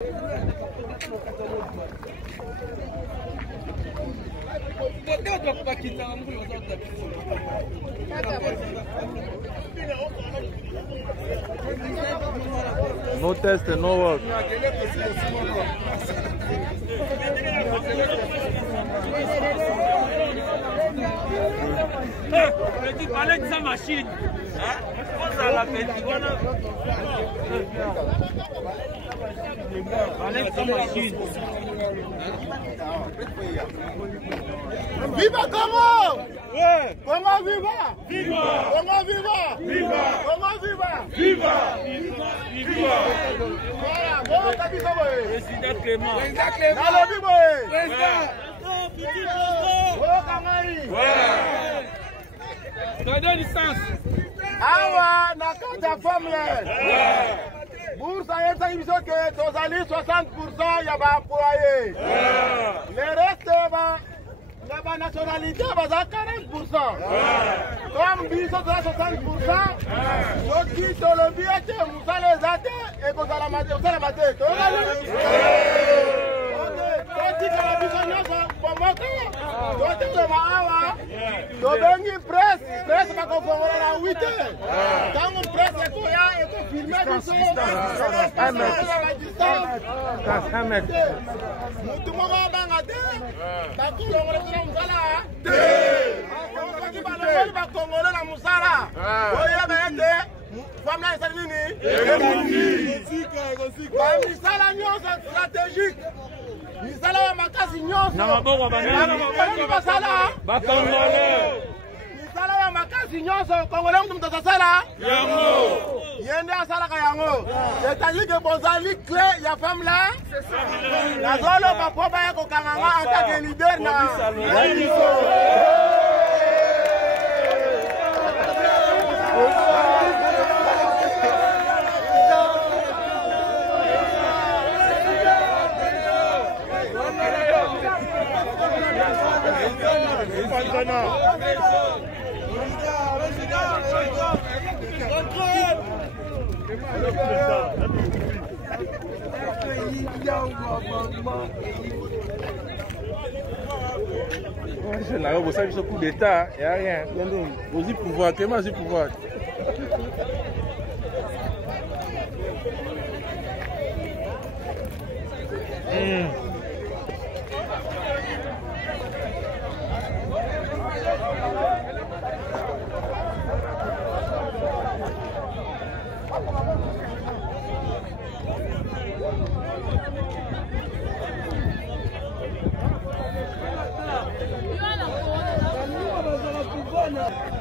No test, no work. Petit palais de sa machine. La petite palais de sa machine. Viva Congo! Ouais. Congo viva! Viva! Congo viva! Viva! Congo viva! Viva! Viva! Voilà, Congo kabisa boye! Président Clément. Nalobi boye! Président! Oyo Kamari! Ouais! Donnez licence. Awa na kati ya Farmland! Bourse ayebisaki biso ke tozali 60% ya baemployé. Le reste ya banationalité baza 40%. Comme biso toza 60%, soki tolobi ete mosala eza te ekozala te. Totikala biso nyonso bomoka totelema awa tobengi presse bakofongola na 8h. Ntango presse ekoya ekofilme biso mutu moko abanga te bakolongola biso na mosala te. Soki balongoli bakongole na mosala oyeba ete Farmland esali nini bamisala nyonso stratégique misala ya makasi nyonso Na maboko basala misala ya makasi nyonso kongole mutu asala yango ye nde asalaka yango. C'est-à-dire que bozali clé ya Farmland nazoloba mpo baya kokanganga en tant que leader na biso. Je n'ai pas besoin de coup d'état, il n'y a rien. Vous y pouvoir, comment vous y pouvoir? Voilà.